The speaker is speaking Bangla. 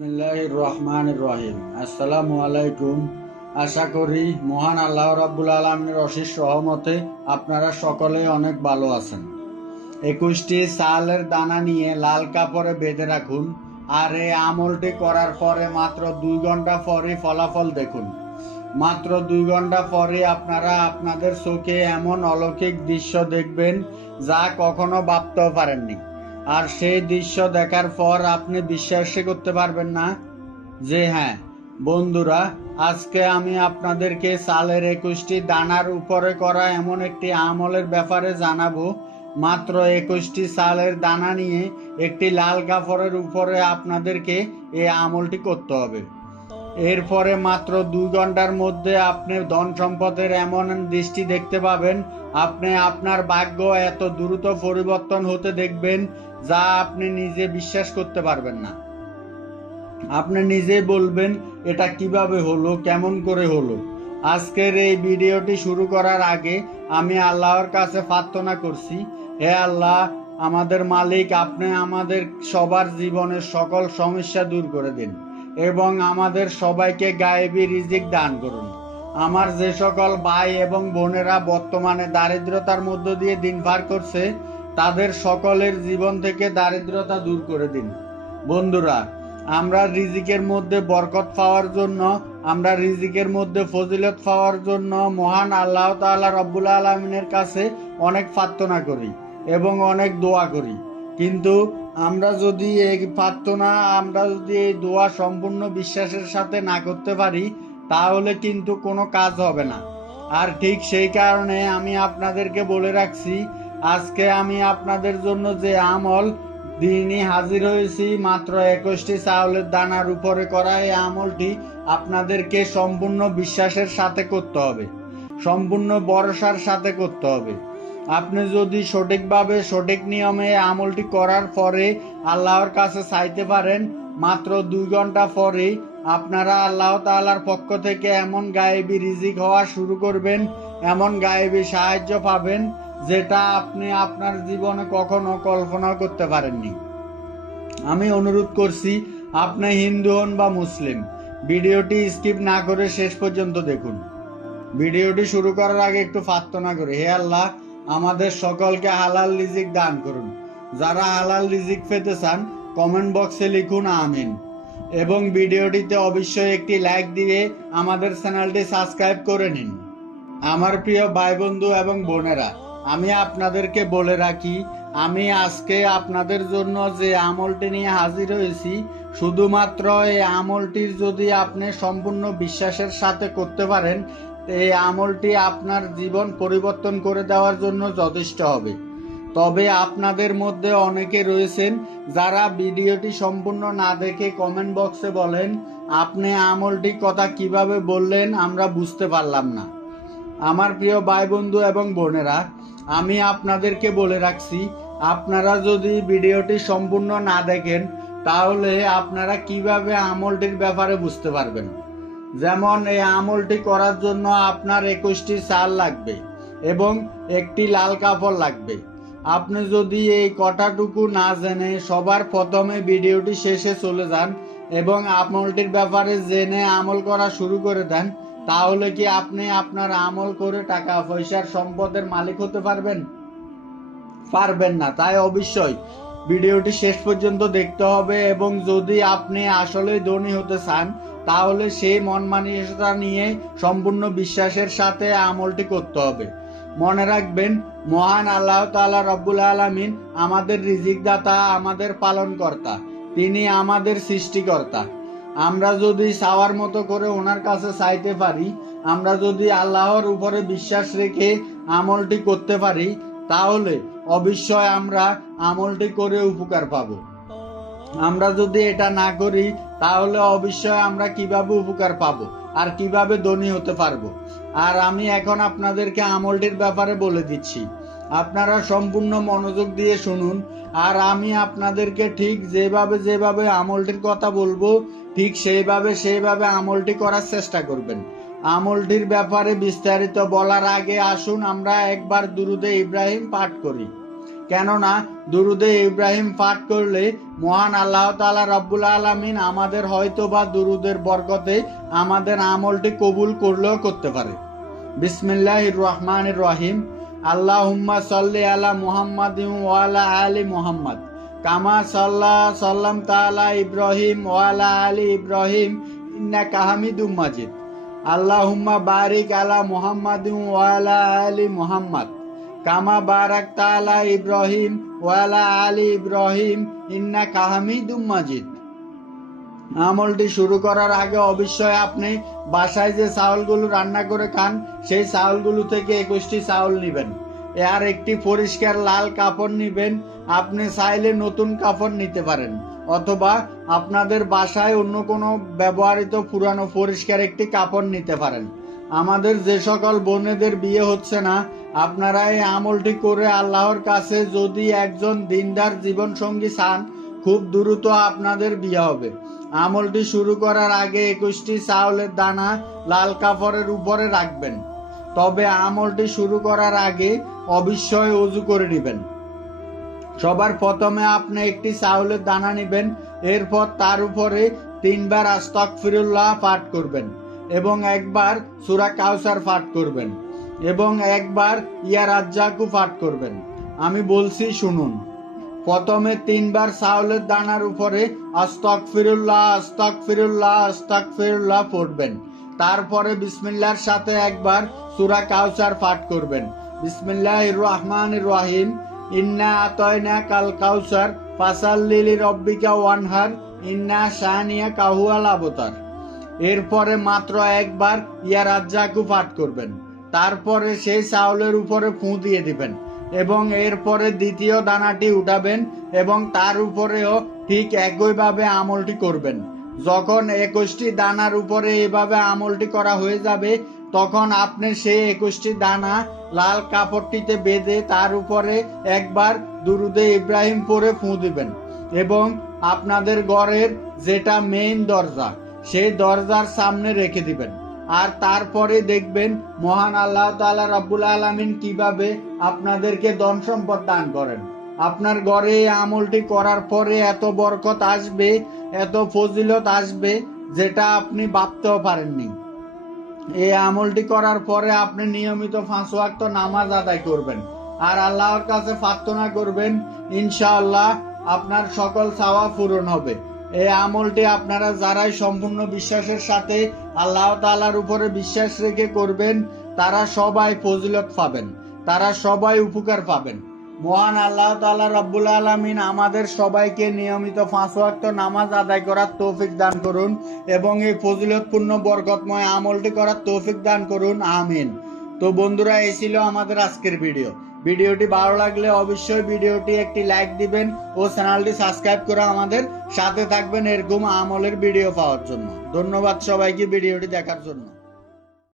বিসমিল্লাহির রহমানির রহিম। আসসালামু আলাইকুম। আশা করি মহান আল্লাহ রাব্বুল আলামিনের অশেষ সহমতে আপনারা সকলে অনেক ভালো আছেন। 21টি চালের দানা নিয়ে লাল কাপড়ে বেঁধে রাখুন, আর এই আমলটি করার পরে মাত্র 2 ঘন্টা পরে ফলাফল দেখুন। মাত্র 2 ঘন্টা পরে আপনারা আপনাদের চোখে এমন অলৌকিক দৃশ্য দেখবেন যা কখনো ভাবতেও পারেননি। আর সেই দৃশ্য দেখার পর আপনি বিশ্বাসই করতে পারবেন না যে হ্যাঁ বন্ধুরা, আজকে আমি আপনাদেরকে চালের 21টি দানার উপরে করা এমন একটি আমলের ব্যাপারে জানাবো। মাত্র 21টি চালের দানা নিয়ে একটি লাল কাপড়ের উপরে আপনাদেরকে এই আমলটি করতে হবে। এরপরে মাত্র 2 ঘন্টার মধ্যে আপনি ধন সম্পদের এমন দৃষ্টি দেখতে পাবেন, আপনি আপনার ভাগ্য এত দ্রুত পরিবর্তন হতে দেখবেন যা আপনি নিজে বিশ্বাস করতে পারবেন না। আপনি নিজে বলবেন এটা কিভাবে হলো, কেমন করে হলো। আজকের এই ভিডিওটি শুরু করার আগে আমি আল্লাহর কাছে প্রার্থনা করছি, হে আল্লাহ আমাদের মালিক, আপনি আমাদের সবার জীবনের সকল সমস্যা দূর করে দিন এবং আমাদের সবাইকে গায়েবী রিজিক দান করুন। আমার যে সকল ভাই এবং বোনেরা বর্তমানে দারিদ্রতার মধ্য দিয়ে দিন পার করছে, তাদের সকলের জীবন থেকে দারিদ্রতা দূর করে দিন। বন্ধুরা, আমরা রিজিকের মধ্যে বরকত পাওয়ার জন্য, আমরা রিজিকের মধ্যে ফজিলত পাওয়ার জন্য মহান আল্লাহ তাআলা রব্বুল আলামিনের কাছে অনেক প্রার্থনা করি এবং অনেক দোয়া করি। কিন্তু আমরা যদি এই দোয়া সম্পূর্ণ বিশ্বাসের সাথে না করতে পারি, তাহলে কিন্তু কোনো কাজ হবে না। আর ঠিক সেই কারণে আমি আপনাদেরকে বলে রাখছি, আজকে আমি আপনাদের জন্য যে আমল দিনই হাজির হয়েছি, মাত্র 21টি চাউলের দানার উপরে করা এই আমলটি আপনাদেরকে সম্পূর্ণ বিশ্বাসের সাথে করতে হবে, সম্পূর্ণ ভরসার সাথে করতে হবে। আপনি যদি সঠিকভাবে সঠিক নিয়মে আমলটি করার পরে আল্লাহর কাছে চাইতে পারেন, মাত্র 2 ঘন্টা পরে আপনারা আল্লাহ তাআলার পক্ষ থেকে এমন গায়েবী রিজিক হওয়া শুরু করবেন, এমন গায়েবী সাহায্য পাবেন যেটা আপনি আপনার জীবনে কখনো কল্পনা করতে পারেননি। আমি অনুরোধ করছি, আপনি হিন্দু হন বা মুসলিম, ভিডিওটি স্কিপ না করে শেষ পর্যন্ত দেখুন। ভিডিওটি শুরু করার আগে একটু প্রার্থনা করি, হে আল্লাহ আমাদের সকলকে হালাল রিজিক দান করুন। যারা হালাল রিজিক পেতে চান কমেন্ট বক্সে লিখুন আমিন, এবং ভিডিওটিতে অবশ্যই একটি লাইক দিয়ে আমাদের চ্যানেলটি সাবস্ক্রাইব করে নিন। আমার প্রিয় ভাই বন্ধু এবং বোনেরা, আমি আপনাদেরকে বলে রাখি, আমি আজকে আপনাদের জন্য যে আমলটি নিয়ে হাজির হয়েছি, শুধুমাত্র এই আমলটির যদি আপনি সম্পূর্ণ বিশ্বাসের সাথে করতে পারেন, এই আমলটি আপনার জীবন পরিবর্তন করে দেওয়ার জন্য যথেষ্ট হবে। তবে আপনাদের মধ্যে অনেকে রয়েছেন যারা ভিডিওটি সম্পূর্ণ না দেখে কমেন্ট বক্সে বলেন, আপনি আমলটি কথা কিভাবে বললেন আমরা বুঝতে পারলাম না। আমার প্রিয় ভাই বন্ধু এবং বোনেরা, আমি আপনাদেরকে বলে রাখছি, আপনারা যদি ভিডিওটি সম্পূর্ণ না দেখেন তাহলে আপনারা কিভাবে আমলটির ব্যাপারে বুঝতে পারবেন। যেমন এই আমলটি করার জন্য আপনার 21টি চাল লাগবে এবং একটি লাল কাপড় লাগবে। আপনি যদি এই কথাটুকু না জেনে সবার প্রথমে ভিডিওটি শেষে চলে যান এবং আমলটির ব্যাপারে জেনে আমল করা শুরু করে দেন, তাহলে কি আপনি আপনার আমল করে টাকা পয়সার সম্পদের মালিক হতে পারবেন? পারবেন না। তাই অবশ্যই ভিডিওটি শেষ পর্যন্ত দেখতে হবে, এবং যদি আপনি আসলেই ধনী হতে চান তাহলে সেই মন মানসিকতা নিয়ে সম্পূর্ণ বিশ্বাসের সাথে আমলটি করতে হবে। মনে রাখবেন, মহান আল্লাহ তাআলা রব্বুল আলামিন আমাদের রিজিকদাতা, আমাদের পালনকর্তা, তিনি আমাদের সৃষ্টিকর্তা। আমরা যদি চাওয়ার মতো করে ওনার কাছে চাইতে পারি, আমরা যদি আল্লাহর উপরে বিশ্বাস রেখে আমলটি করতে পারি, তাহলে অবশ্যই আমরা আমলটি করে উপকার পাবো। আমরা যদি এটা না করি তাহলে অবশ্যই আমরা কিভাবে উপকার পাবো আর কিভাবে ধনী হতে পারবো। আর আমি এখন আপনাদেরকে আমলটির ব্যাপারে বলে দিচ্ছি, আপনারা সম্পূর্ণ মনোযোগ দিয়ে শুনুন। আর আমি আপনাদেরকে ঠিক যেভাবে আমলটির কথা বলবো, ঠিক সেইভাবে আমলটি করার চেষ্টা করবেন। আমলটির ব্যাপারে বিস্তারিত বলার আগে আসুন আমরা একবার দুরুদে ইব্রাহিম পাঠ করি। কেননা দুরুদে ইব্রাহিম পাঠ করলে মহান আল্লাহ তাআলা রব্বুল আলামিন আমাদের হয়তো বা দুরুদের বরকতে আমাদের আমলটি কবুল করলেও করতে পারে। বিসমিল্লাহির রহমানির রহিম। আল্লাহুম্মা সাল্লি আলা মুহাম্মাদিন ওয়া আলা আলি মুহাম্মাদ কামা সাল্লাম তাআলা ইব্রাহিম ওয়া আলা আলি ইব্রাহিম ইন্নাকা হামিদুম মাজিদ। আল্লাহুম্মা বারিক আলা মুহাম্মাদিন ওয়া আলা আলি মুহাম্মাদ কামা বারাকতা আলা ইব্রাহিম ওয়া আলা আলি ইব্রাহিম ইন্নাকা হামিদুম মাজিদ। আমলটি শুরু করার আগে অবশ্যই আপনি বাসায় যে চাউলগুলো রান্না করে খান সেই চাউলগুলো থেকে 21টি চাউল নেবেন, আর একটি পরিষ্কার লাল কাপড় নেবেন। আপনি চাইলে নতুন কাপড় নিতে পারেন, অথবা আপনাদের বাসায় অন্য কোনো ব্যবহৃত পুরানো পরিষ্কার একটি কাপড় নিতে পারেন। আমাদের যে সকল বোনেদের বিয়ে হচ্ছে না, আপনারা এই আমলটি করে আল্লাহর কাছে যদি একজন দিনদার জীবন সঙ্গী চান, খুব দ্রুত আপনাদের বিয়ে হবে। আমলটি শুরু করার আগে 21টি চাউলের দানা লাল কাপড়ের উপরে রাখবেন। তবে আমলটি শুরু করার আগে অবশ্যই ওযু করে নেবেন। সবার প্রথমে আপনি একটি চাউলের দানা নেবেন, এরপর তার উপরে 3 বার আস্তাগফিরুল্লাহ পাঠ করবেন এবং একবার সূরা কাউসার পাঠ করবেন এবং একবার ইয়া রাজ্জাকু পাঠ করবেন। আমি বলছি শুনুন। প্রথমে 3 বার চাউলের দানার উপরে আস্তাগফিরুল্লাহ আস্তাগফিরুল্লাহ আস্তাগফিরুল্লাহ পড়বেন। তারপরে বিসমিল্লাহর সাথে একবার সূরা কাউসার পাঠ করবেন। বিসমিল্লাহির রহমানির রহিম। ইন্না আতাইনাকাল কাউসার ফাসাল্লি লিরাব্বিকা ওয়ানহার ইন্না শানিয়াকা হুয়াল আবতার। এরপরে মাত্র একবার ইয়া রাজ্জাকু পাঠ করবেন। তারপরে সেই চাউলের উপরে ফুঁ দিয়ে দিবেন এবং এরপরে দ্বিতীয় দানাটি উঠাবেন এবং তার উপরেও ঠিক একইভাবে আমলটি করবেন। যখন 21টি দানার উপরে এভাবে আমলটি করা হয়ে যাবে, তখন আপনি সেই 21টি দানা লাল কাপড়টিতে বেঁধে তার উপরে একবার দুরুদে ইব্রাহিম পড়ে ফুঁ দিবেন এবং আপনাদের ঘরের যেটা মেইন দরজা সেই দরজার সামনে রেখে দিবেন। আর তারপরে দেখবেন মহান আল্লাহ তাআলা রব্বুল আলামিন কিভাবে আপনাদেরকে ধন সম্পদ দান করেন। আপনার ঘরে এই আমলটি করার পরে এত বরকত আসবে, এত ফজিলত আসবে যেটা আপনি ভাবতেও পারেননি। এই আমলটি করার পরে আপনি নিয়মিত 5 ওয়াক্ত নামাজ আদায় করবেন আর আল্লাহর কাছে প্রার্থনা করবেন, ইনশাআল্লাহ আপনার সকল চাওয়া পূরণ হবে। এই আমলটি আপনারা যারাই সম্পূর্ণ বিশ্বাসের সাথে আল্লাহ তাআলার উপরে বিশ্বাস রেখে করবেন, তারা সবাই ফজিলত পাবেন, তারা সবাই উপকার পাবেন। মহান আল্লাহ তাআলা রব্বুল আলামিন আমাদের সবাইকে নিয়মিত 5 ওয়াক্ত নামাজ আদায় করার তৌফিক দান করুন এবং এই ফজিলতপূর্ণ বরকতময় আমলটি করার তৌফিক দান করুন, আমিন। তো বন্ধুরা, এই ছিল আমাদের আজকের ভিডিওটি ভালো লাগলে অবশ্যই ভিডিওটি একটি লাইক দিবেন ও চ্যানেলটি সাবস্ক্রাইব করে আমাদের সাথে থাকবেন এরকম আমলের ভিডিও পাওয়ার জন্য। ধন্যবাদ সবাইকে ভিডিওটি দেখার জন্য।